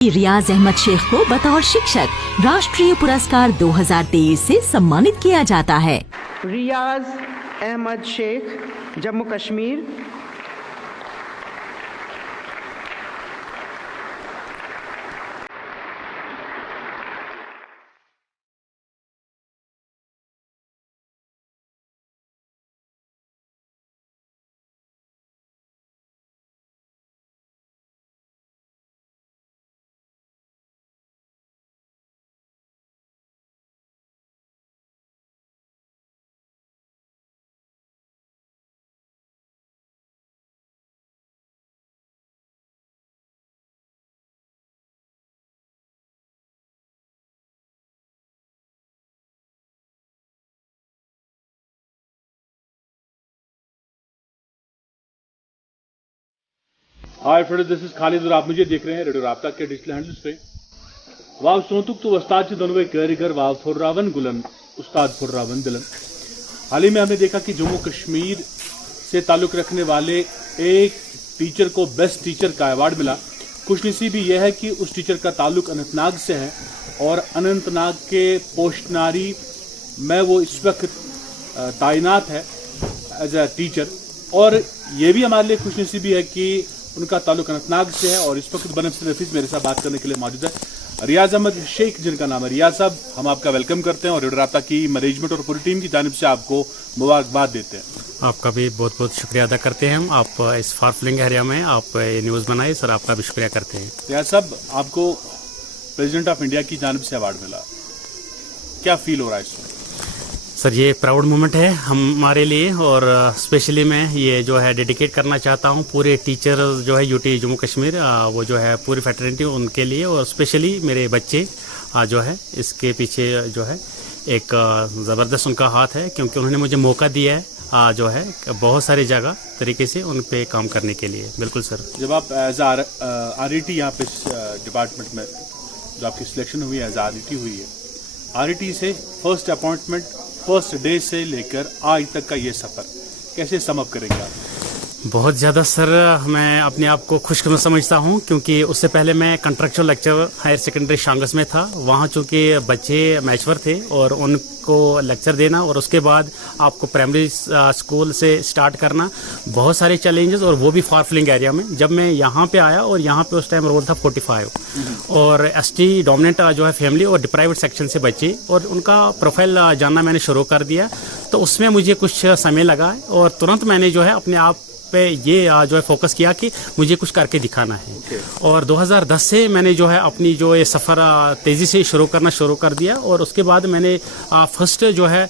रियाज अहमद शेख को बतौर शिक्षक राष्ट्रीय पुरस्कार 2023 से सम्मानित किया जाता है। Riyaz Ahmed Sheikh, Jammu Kashmir. Hi friends, this is Khalid और आप मुझे देख रहे हैं रेडियो राब्ता के डिजिटल हैंडल्स पे। वाव सोंतुक तो उस्ताद से दोनों कारीगर वाव थोर्रावन गुलन उस्ताद थोर्रावन दिलन। हाल ही में हमने देखा कि जम्मू कश्मीर से ताल्लुक रखने वाले एक टीचर को बेस्ट टीचर का अवार्ड मिला। खुशनसीबी यह है कि उस टीचर का ताल्लुक अनंतनाग से है और अनंतनाग के पोस्टनारी में वो इस वक्त तैनात है एज ए टीचर। और ये भी हमारे लिए खुशनसीबी है कि उनका ताल्लुक अनंतनाग से है और इस वक्त बनफसी नफीस मेरे साथ बात करने के लिए मौजूद है रियाज अहमद शेख, जिनका नाम है। रियाज साहब, हम आपका वेलकम करते हैं और रेडियो राब्ता की मैनेजमेंट और पूरी टीम की जानिब से आपको मुबारकबाद देते हैं। आपका भी बहुत बहुत शुक्रिया अदा करते हैं हम। आप इस फार फ्लंग एरिया में आप ये न्यूज़ बनाए सर, आपका भी शुक्रिया करते हैं। रियाज साहब, आपको प्रेसिडेंट ऑफ इंडिया की जानिब से अवार्ड मिला, क्या फील हो रहा है इस वक्त? सर, ये प्राउड मोमेंट है हमारे लिए और स्पेशली मैं ये जो है डेडिकेट करना चाहता हूँ पूरे टीचर जो है यूटी जम्मू कश्मीर, वो जो है पूरी फैटर्निटी उनके लिए और स्पेशली मेरे बच्चे जो है इसके पीछे जो है एक ज़बरदस्त उनका हाथ है, क्योंकि उन्होंने मुझे मौका दिया है जो है बहुत सारी जगह तरीके से उन पे काम करने के लिए। बिल्कुल सर। जब आप एज RET यहाँ पे इस डिपार्टमेंट में जो आपकी सिलेक्शन हुई है, एज RET हुई है, RET से फर्स्ट अपॉइंटमेंट, फर्स्ट डे से लेकर आज तक का ये सफर कैसे समअप करेंगे आप? बहुत ज़्यादा सर, मैं अपने आप को खुशकिस्मत समझता हूँ, क्योंकि उससे पहले मैं कंट्रेक्चुअल लेक्चर हायर सेकेंडरी शांगस में था। वहाँ चूँकि बच्चे मैचवर थे और उनको लेक्चर देना और उसके बाद आपको प्राइमरी स्कूल से स्टार्ट करना, बहुत सारे चैलेंजेस, और वो भी फार फ्लंग एरिया में। जब मैं यहाँ पे आया और यहाँ पे उस टाइम रोल था 45 और ST डोमिनेंट जो है फैमिली और डिप्राइवेट सेक्शन से बच्चे, और उनका प्रोफाइल जानना मैंने शुरू कर दिया। तो उसमें मुझे कुछ समय लगा और तुरंत मैंने जो है अपने आप पे ये जो है फोकस किया कि मुझे कुछ करके दिखाना है। और 2010 से मैंने जो है अपनी जो ये सफ़र तेज़ी से शुरू कर दिया और उसके बाद मैंने फर्स्ट जो है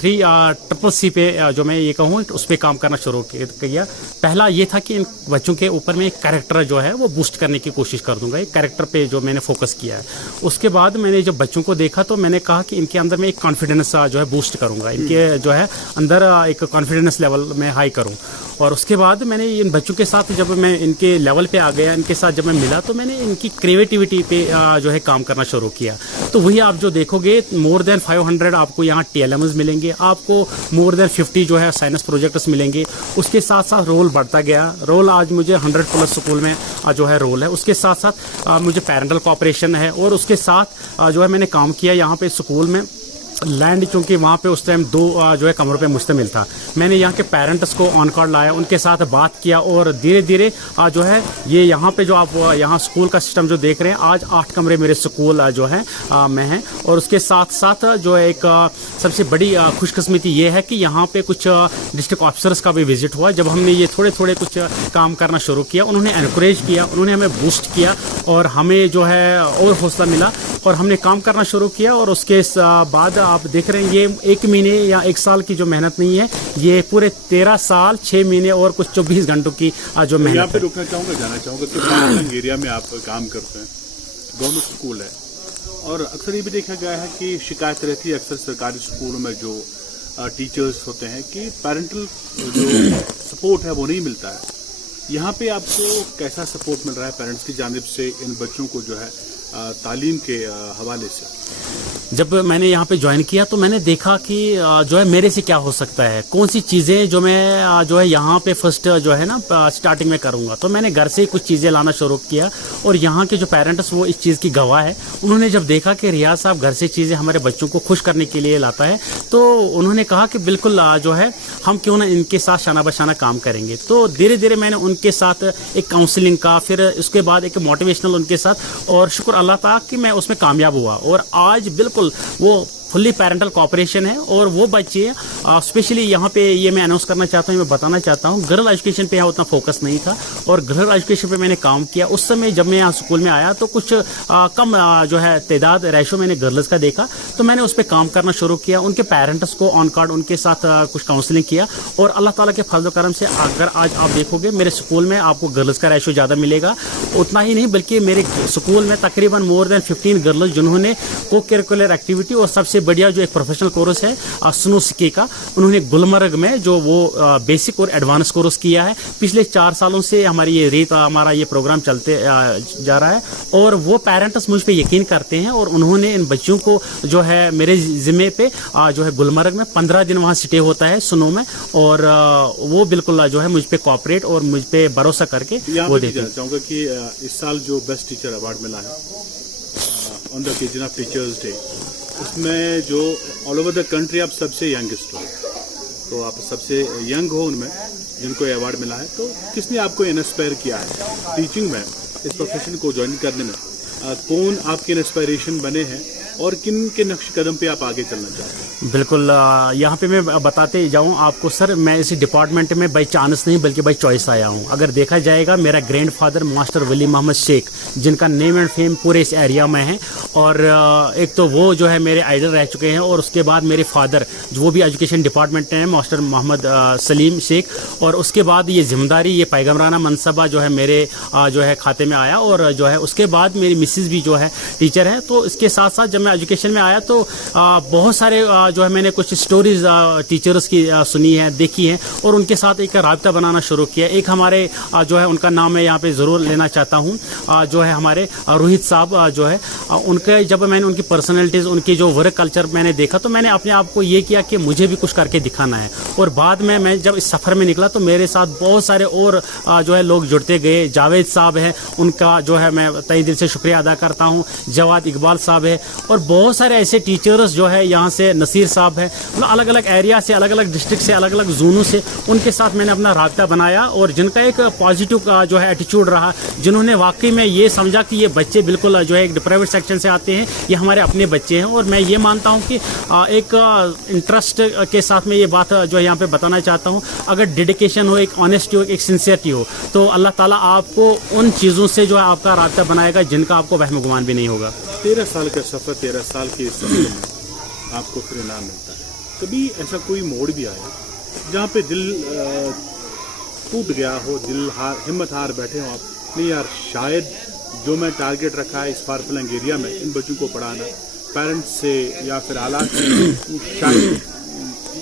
3CCC पे जो मैं ये कहूँ उस पर काम करना शुरू किया। पहला ये था कि इन बच्चों के ऊपर में एक कैरेक्टर जो है वो बूस्ट करने की कोशिश कर दूंगा, एक कैरेक्टर पे जो मैंने फोकस किया है। उसके बाद मैंने जब बच्चों को देखा तो मैंने कहा कि इनके अंदर में एक कॉन्फिडेंस जो है बूस्ट करूँगा, इनके जो है अंदर एक कॉन्फिडेंस लेवल में हाई करूँ। और उसके बाद मैंने इन बच्चों के साथ जब मैं इनके लेवल पे आ गया, इनके साथ जब मैं मिला, तो मैंने इनकी क्रिएटिविटी पे जो है काम करना शुरू किया। तो वही आप जो देखोगे, मोर देन 500 आपको यहाँ TLMs मिलेंगे, आपको मोर देन 50 जो है साइंस प्रोजेक्ट्स मिलेंगे। उसके साथ साथ रोल बढ़ता गया। रोल आज मुझे 100+ स्कूल में जो है रोल है। उसके साथ साथ मुझे पेरेंटल कोऑपरेशन है और उसके साथ जो है मैंने काम किया यहाँ पे स्कूल में। लैंड चूँकि वहाँ पे उस टाइम 2 जो है कमरों पे मुश्तमिल था, मैंने यहाँ के पेरेंट्स को ऑन कार्ड लाया, उनके साथ बात किया और धीरे धीरे जो है ये यहाँ पे जो आप यहाँ स्कूल का सिस्टम जो देख रहे हैं, आज 8 कमरे मेरे स्कूल जो है में हैं। और उसके साथ साथ जो है एक सबसे बड़ी खुशकिस्मती ये है कि यहाँ पे कुछ डिस्ट्रिक्ट ऑफिसर्स का भी विजिट हुआ। जब हमने ये थोड़े थोड़े कुछ काम करना शुरू किया, उन्होंने एनकरेज किया, उन्होंने हमें बूस्ट किया और हमें जो है और हौसला मिला और हमने काम करना शुरू किया। और उसके बाद आप देख रहे हैं, ये 1 महीने या 1 साल की जो मेहनत नहीं है, ये पूरे 13 साल 6 महीने और कुछ 24 घंटों की जो मेहनत। यहाँ पे रुकना चाहूँगा, जाना चाहूँगा कि फार एरिया में आप काम करते हैं, गवर्नमेंट स्कूल है और अक्सर ये भी देखा गया है कि शिकायत रहती है अक्सर सरकारी स्कूलों में जो टीचर्स होते हैं कि पेरेंटल जो सपोर्ट है वो नहीं मिलता है। यहाँ पे आपको कैसा सपोर्ट मिल रहा है पेरेंट्स की जानिब से इन बच्चों को जो है तालीम के हवाले से? जब मैंने यहाँ पे ज्वाइन किया तो मैंने देखा कि जो है मेरे से क्या हो सकता है, कौन सी चीज़ें जो मैं जो है यहाँ पे फर्स्ट जो है ना स्टार्टिंग में करूँगा। तो मैंने घर से ही कुछ चीज़ें लाना शुरू किया और यहाँ के जो पेरेंट्स वो इस चीज़ की गवाह है। उन्होंने जब देखा कि रियाज साहब घर से चीज़ें हमारे बच्चों को खुश करने के लिए लाता है तो उन्होंने कहा कि बिल्कुल जो है हम क्यों ना इनके साथ शाना बशाना काम करेंगे। तो धीरे धीरे मैंने उनके साथ एक काउंसलिंग का, फिर उसके बाद एक मोटिवेशनल उनके साथ, और शुक्र अल्लाह ताला कि मैं उसमें कामयाब हुआ और आज बिल्कुल वो फुल्ली पेरेंटल कॉपरेशन है। और वो बच्चे स्पेशली यहाँ पे ये मैं अनाउंस करना चाहता हूँ, मैं बताना चाहता हूँ, गर्ल एजुकेशन पे यहाँ उतना फोकस नहीं था और गर्ल एजुकेशन पे मैंने काम किया। उस समय जब मैं यहाँ स्कूल में आया तो कुछ कम जो है तादाद रेशो मैंने गर्ल्स का देखा, तो मैंने उस पर काम करना शुरू किया। उनके पेरेंट्स को ऑन कार्ड उनके साथ कुछ काउंसलिंग किया और अल्लाह ताला के फजल करम से अगर आज आप देखोगे मेरे स्कूल में आपको गर्ल्स का रेशो ज़्यादा मिलेगा। उतना ही नहीं बल्कि मेरे स्कूल में तकरीबन मोर देन 15 गर्ल्स जिन्होंने को करिकुलर एक्टिविटी और सबसे बढ़िया जो एक प्रोफेशनल कोर्स है स्नो स्की का, उन्होंने गुलमर्ग में जो वो बेसिक और एडवांस कोर्स किया है। पिछले 4 सालों से हमारी ये हमारा ये प्रोग्राम चलते जा रहा है और वो पेरेंट्स मुझ पे यकीन करते हैं और उन्होंने इन बच्चों को जो है मेरे जिम्मे पे जो है गुलमर्ग में 15 दिन वहाँ स्टे होता है स्नो में, और वो बिल्कुल जो है मुझ पे कोऑपरेट और मुझ पे भरोसा करके वो देते हैं। चाहूँगा कि इस साल जो बेस्ट टीचर अवार्ड मिला है on the occasion of teachers day, उसमें जो ऑल ओवर द कंट्री आप सबसे यंगेस्ट हो, तो आप सबसे यंग हो उनमें जिनको ये अवार्ड मिला है, तो किसने आपको इंस्पायर किया है टीचिंग में, इस प्रोफेशन को ज्वाइन करने में? कौन आपके इंस्पायरेशन बने हैं और किन के नक्श कदम पे आप आगे चलना चाहते हैं? बिल्कुल, यहाँ पे मैं बताते जाऊँ आपको सर, मैं इसी डिपार्टमेंट में बाई चांस नहीं बल्कि बाई चॉइस आया हूँ। अगर देखा जाएगा मेरा ग्रैंडफादर मास्टर वली मोहम्मद शेख, जिनका नेम एंड फेम पूरे इस एरिया में है, और एक तो वो जो है मेरे आइडल रह चुके हैं, और उसके बाद मेरे फादर जो वो भी एजुकेशन डिपार्टमेंट में मास्टर मोहम्मद सलीम शेख, और उसके बाद ये जिम्मेदारी ये पैगम्बराना मनसबा जो है मेरे जो है खाते में आया, और जो है उसके बाद मेरी मिसिज भी जो है टीचर है। तो इसके साथ साथ जब मैं एजुकेशन में आया तो बहुत सारे जो है मैंने कुछ स्टोरीज टीचर्स की सुनी है, देखी है, और उनके साथ एक राब्ता बनाना शुरू किया। एक हमारे जो है उनका नाम मैं यहाँ पे ज़रूर लेना चाहता हूँ, जो है हमारे रोहित साहब जो है, उनके जब मैंने उनकी पर्सनैलिटीज़, उनकी जो वर्क कल्चर मैंने देखा तो मैंने अपने आप को ये किया कि मुझे भी कुछ करके दिखाना है। और बाद में मैं जब इस सफ़र में निकला तो मेरे साथ बहुत सारे और जो है लोग जुड़ते गए। जावेद साहब है, उनका जो है मैं तहे दिल से शुक्रिया अदा करता हूँ। जवाद इकबाल साहब है, और बहुत सारे ऐसे टीचर्स जो है यहाँ से, नसीर साहब है, मतलब अलग अलग एरिया से, अलग अलग डिस्ट्रिक्ट से, अलग अलग जोनों से, उनके साथ मैंने अपना राब्ता बनाया, और जिनका एक पॉजिटिव का जो है एटीट्यूड रहा, जिन्होंने वाकई में ये समझा कि ये बच्चे बिल्कुल जो है एक प्राइवेट सेक्शन से आते हैं, ये हमारे अपने बच्चे हैं। और मैं ये मानता हूँ कि एक इंटरेस्ट के साथ में ये बात जो है यहाँ पे बताना चाहता हूँ, अगर डेडिकेशन हो, एक ऑनेस्टी हो, एक सिंसियरिटी हो, तो अल्लाह ताला आपको उन चीज़ों से जो है आपका राब्ता बनाएगा जिनका आपको वहम गुमान भी नहीं होगा। 13 साल का सफ़र, 13 साल के इस सफ़र में आपको फिर इनाम मिलता है। कभी ऐसा कोई मोड़ भी आया जहाँ पे दिल टूट गया हो, हिम्मत हार बैठे हो आप, नहीं यार शायद जो मैं टारगेट रखा है इस फार फ्लंग एरिया में इन बच्चों को पढ़ाना, पेरेंट्स से या फिर हालात से शायद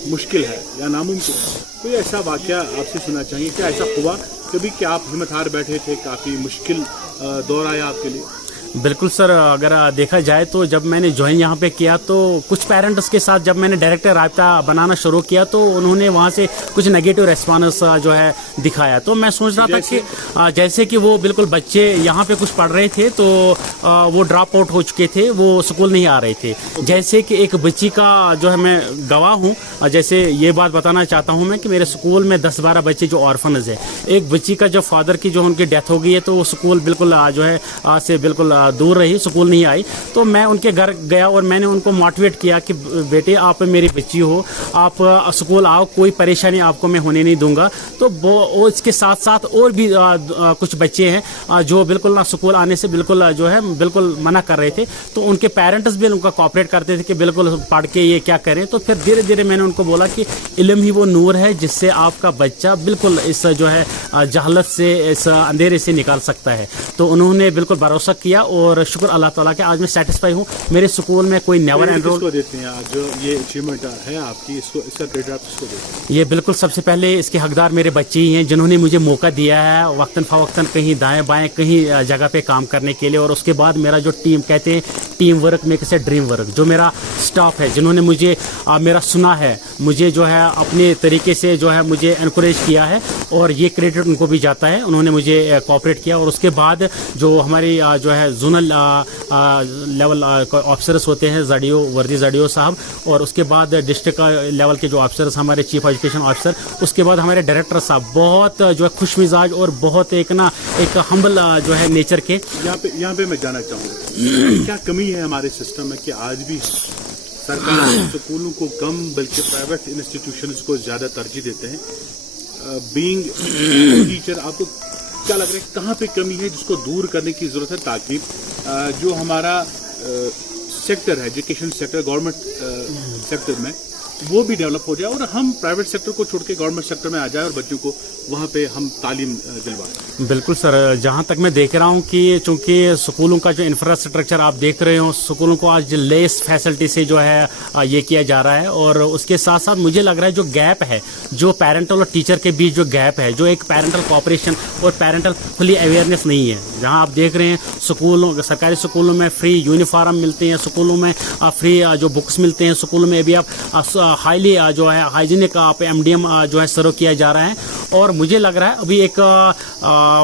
मुश्किल है या नामुमकिन है? कोई ऐसा वाक़या आपसे सुनना चाहिए, क्या ऐसा हुआ कभी कि आप हिम्मत हार बैठे थे, काफ़ी मुश्किल दौर आया आपके लिए? बिल्कुल सर, अगर देखा जाए तो जब मैंने ज्वाइन यहाँ पे किया तो कुछ पेरेंट्स के साथ जब मैंने डायरेक्ट राब्ता बनाना शुरू किया तो उन्होंने वहाँ से कुछ नेगेटिव रेस्पॉन्स जो है दिखाया। तो मैं सोच रहा था कि जैसे कि वो बिल्कुल बच्चे यहाँ पे कुछ पढ़ रहे थे तो वो ड्रॉप आउट हो चुके थे, वो स्कूल नहीं आ रहे थे। जैसे कि एक बच्ची का जो है मैं गवाह हूँ, जैसे ये बात बताना चाहता हूँ मैं कि मेरे स्कूल में 10-12 बच्चे जो ऑर्फनज है। एक बच्ची का जब फादर की जो उनकी डेथ हो गई है तो वो स्कूल बिल्कुल जो है से बिल्कुल दूर रही, स्कूल नहीं आई। तो मैं उनके घर गया और मैंने उनको मोटिवेट किया कि बेटे आप मेरी बच्ची हो, आप स्कूल आओ, कोई परेशानी आपको मैं होने नहीं दूंगा। तो वो इसके साथ साथ और भी कुछ बच्चे हैं जो बिल्कुल ना स्कूल आने से बिल्कुल जो है बिल्कुल मना कर रहे थे। तो उनके पेरेंट्स भी उनका कोऑपरेट करते थे कि बिल्कुल पढ़ के ये क्या करें। तो फिर धीरे धीरे मैंने उनको बोला कि इल्म ही वो नूर है जिससे आपका बच्चा बिल्कुल इस जो है जहालत से, इस अंधेरे से निकाल सकता है। तो उन्होंने बिल्कुल भरोसा किया और शुक्र अल्लाह ताला के आज मैं सेटिस्फाई हूँ। मेरे स्कूल में कोई नेवर एनरोल किसको देते हैं आज जो ये अचीवमेंट है आपकी, इसका क्रेडिट आप किसको देते हैं? ये बिल्कुल सबसे पहले इसके हकदार मेरे बच्चे ही हैं, जिन्होंने मुझे मौका दिया है वक्तन फवक्तन कहीं दाएं बाएं कहीं जगह पे काम करने के लिए। और उसके बाद मेरा जो टीम कहते हैं टीम वर्क मेक से ड्रीम वर्क, जो मेरा स्टाफ है जिन्होंने मुझे मेरा सुना है, मुझे जो है अपने तरीके से जो है मुझे एनकरेज किया है और ये क्रेडिट उनको भी जाता है। उन्होंने मुझे कोऑपरेट किया। और उसके बाद जो हमारी जो है जोनल लेवल ऑफिसर्स होते हैं वर्दी जडियो साहब, और उसके बाद डिस्ट्रिक्ट लेवल के जो ऑफिसर्स हमारे चीफ एजुकेशन ऑफिसर, उसके बाद हमारे डायरेक्टर साहब बहुत जो है खुश मिजाज और बहुत एक हम्बल जो है नेचर के। यहाँ पे मैं जानना चाहूँगा क्या कमी है हमारे सिस्टम में कि आज भी सरकार स्कूलों को कम बल्कि प्राइवेट इंस्टीट्यूशंस को ज्यादा तरजीह देते हैं। बीइंग टीचर आपको क्या लग रहा है कहाँ पे कमी है जिसको दूर करने की जरूरत है ताकि जो हमारा सेक्टर है एजुकेशन सेक्टर गवर्नमेंट सेक्टर में वो भी डेवलप हो जाए और हम प्राइवेट सेक्टर को छोड़ के गवर्नमेंट सेक्टर में आ जाए और बच्चों को वहाँ पे हम तालीम दिलवाएं? बिल्कुल सर, जहाँ तक मैं देख रहा हूँ कि चूंकि स्कूलों का जो इंफ्रास्ट्रक्चर आप देख रहे हो, स्कूलों को आज लेस फैसिलिटी से जो है ये किया जा रहा है। और उसके साथ साथ मुझे लग रहा है जो गैप है, जो पेरेंटल और टीचर के बीच जो गैप है, जो एक पेरेंटल कोऑपरेशन और पेरेंटल खुली अवेयरनेस नहीं है। जहाँ आप देख रहे हैं स्कूलों सरकारी स्कूलों में फ्री यूनिफॉर्म मिलते हैं, स्कूलों में फ्री जो बुक्स मिलते हैं, स्कूलों में भी आप हाईली जो है हाइजीनिक आप एमडीएम जो है सर्व किया जा रहा है। और मुझे लग रहा है अभी एक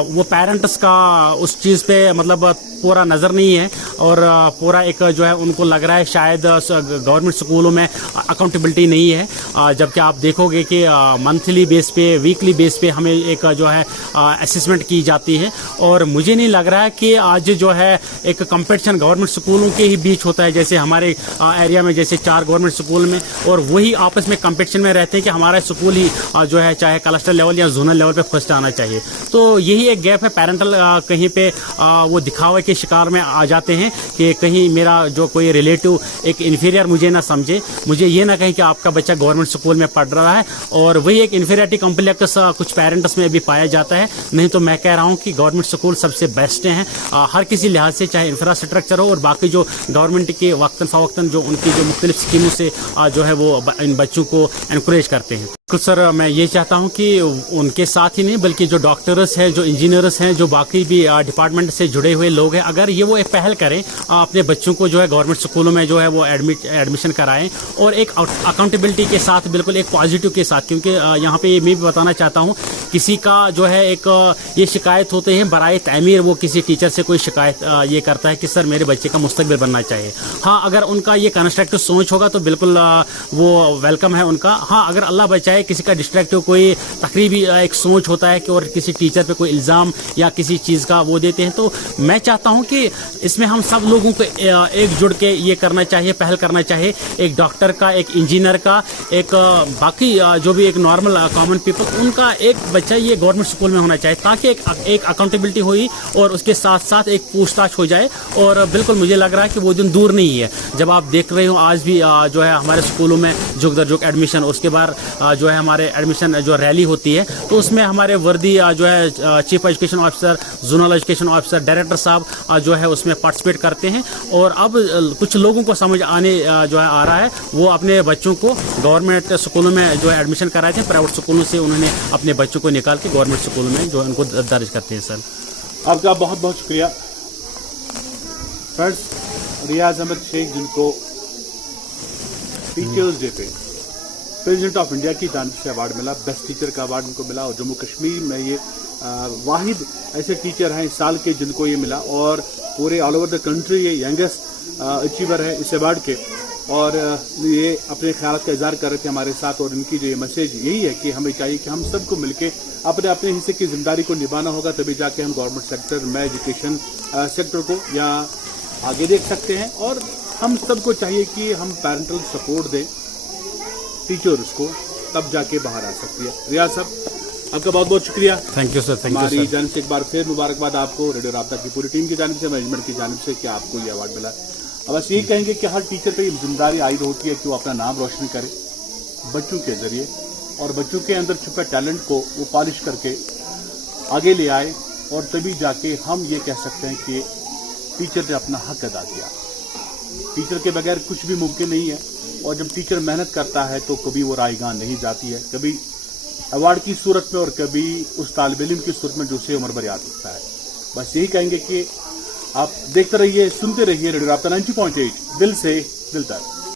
वो पेरेंट्स का उस चीज़ पे मतलब पूरा नज़र नहीं है और पूरा एक जो है उनको लग रहा है शायद गवर्नमेंट स्कूलों में अकाउंटेबिलिटी नहीं है। जबकि आप देखोगे कि मंथली बेस पे वीकली बेस पे हमें एक जो है असेसमेंट की जाती है। और मुझे नहीं लग रहा है कि आज जो है एक कंपटीशन गवर्नमेंट स्कूलों के ही बीच होता है, जैसे हमारे एरिया में जैसे 4 गवर्नमेंट स्कूल में, और वही आपस में कंपटीशन में रहते हैं कि हमारा स्कूल ही जो है चाहे क्लस्टर लेवल या जोनल लेवल पे फर्स्ट आना चाहिए। तो यही एक गैप है। पेरेंटल कहीं पे वो दिखावे के शिकार में आ जाते हैं कि कहीं मेरा जो कोई रिलेटिव एक इन्फीरियर मुझे ना समझे, मुझे ये ना कहें कि आपका बच्चा गवर्नमेंट स्कूल में पढ़ रहा है। और वही एक इन्फीरियरिटी कॉम्प्लेक्स कुछ पेरेंट्स में भी पाया जाता है। नहीं तो मैं कह रहा हूँ कि गवर्नमेंट स्कूल सबसे बेस्ट हैं हर किसी लिहाज से, चाहे इंफ्रास्ट्रक्चर हो और बाकी जो गवर्नमेंट के वक्तन फवक्तन जो उनकी जो मुख्तलिफ स्कीमों से जो है वो इन बच्चों को एनकरेज करते हैं। बिल्कुल सर, मैं ये चाहता हूँ कि उनके साथ ही नहीं बल्कि जो डॉक्टर्स हैं, जो इंजीनियर्स हैं, जो बाकी भी डिपार्टमेंट से जुड़े हुए लोग हैं, अगर ये वो एक पहल करें अपने बच्चों को जो है गवर्नमेंट स्कूलों में जो है वो एडमिशन कराएं और एक अकाउंटेबिलिटी के साथ, बिल्कुल एक पॉजिटिव के साथ। क्योंकि यहाँ पे मैं भी बताना चाहता हूँ, किसी का जो है एक ये शिकायत होते हैं बराए तामीर, वो किसी टीचर से कोई शिकायत ये करता है कि सर मेरे बच्चे का मुस्तकबिल बनना चाहिए। हाँ, अगर उनका ये कंस्ट्रक्टिव सोच होगा तो बिल्कुल वो वेलकम है उनका। हाँ, अगर अल्लाह बचाए किसी का डिस्ट्रक्टिव कोई तकरीबी एक सोच होता है कि और किसी टीचर पे कोई इल्ज़ाम या किसी चीज़ का वो देते हैं, तो मैं चाहता हूं कि इसमें हम सब लोगों को एकजुट के ये करना चाहिए, पहल करना चाहिए। एक डॉक्टर का, एक इंजीनियर का, एक बाकी जो भी एक नॉर्मल कॉमन पीपल, उनका एक बच्चा ये गवर्नमेंट स्कूल में होना चाहिए ताकि एक अकाउंटेबिलिटी हुई और उसके साथ साथ एक पूछताछ हो जाए। और बिल्कुल मुझे लग रहा है कि वो दिन दूर नहीं है जब आप देख रहे हो आज भी जो है हमारे स्कूलों में जुग दर जुग एडमिशन, उसके बाद जो है हमारे एडमिशन जो रैली होती है तो उसमें हमारे वर्दी जो है chief education officer, zonal education officer, director साहब जो है उसमें पार्टिसिपेट करते हैं। और अब कुछ लोगों को समझ आने जो है आ रहा है, वो अपने बच्चों को गवर्नमेंट स्कूलों में जो है एडमिशन कराए थे, प्राइवेट स्कूलों से उन्होंने अपने बच्चों को निकाल के गवर्नमेंट स्कूलों में जो उनको दर्ज करते हैं। सर आपका बहुत बहुत शुक्रिया। फ्रेंड्स, रियाज अहमद शेख जिनको टीचर्स डे पे प्रेसिडेंट ऑफ इंडिया की जानिब से अवार्ड मिला, बेस्ट टीचर का अवार्ड उनको मिला, और जम्मू कश्मीर में ये वाहिद ऐसे टीचर हैं इस साल के जिनको ये मिला, और पूरे ऑल ओवर द कंट्री ये यंगेस्ट अचीवर है इस अवार्ड के। और ये अपने ख्याल का इजहार कर रहे थे हमारे साथ, और इनकी जो ये मैसेज यही है कि हमें चाहिए कि हम सबको मिलकर अपने अपने हिस्से की जिम्मेदारी को निभाना होगा, तभी जाके हम गवर्नमेंट सेक्टर में एजुकेशन सेक्टर को या आगे देख सकते हैं। और हम सबको चाहिए कि हम पेरेंटल सपोर्ट दें टीचर्स को, तब जाके बाहर आ सकती है। रियाज साहब, आपका बहुत बहुत शुक्रिया। Thank you sir. Thank you sir. हमारी जानिब से एक बार फिर मुबारकबाद आपको, रेडियो राब्ता की पूरी टीम की जानिब से, मैनेजमेंट की जानिब से, कि आपको ये अवार्ड मिला। अब बस यही कहेंगे कि हर टीचर पर जिम्मेदारी आयद होती है कि वो अपना नाम रोशन करे बच्चों के जरिए, और बच्चों के अंदर छुपे टैलेंट को वो पॉलिश करके आगे ले आए, और तभी जाके हम ये कह सकते हैं कि टीचर ने अपना हक अदा किया। टीचर के बगैर कुछ भी मुमकिन नहीं है, और जब टीचर मेहनत करता है तो कभी वो रायगान नहीं जाती है, कभी अवार्ड की सूरत में और कभी उस तालिब इल्म की सूरत में जो उसे उम्र भर याद रखता है। बस यही कहेंगे कि आप देखते रहिए, सुनते रहिए रेडियो राब्ता 90.8 दिल से दिल तक।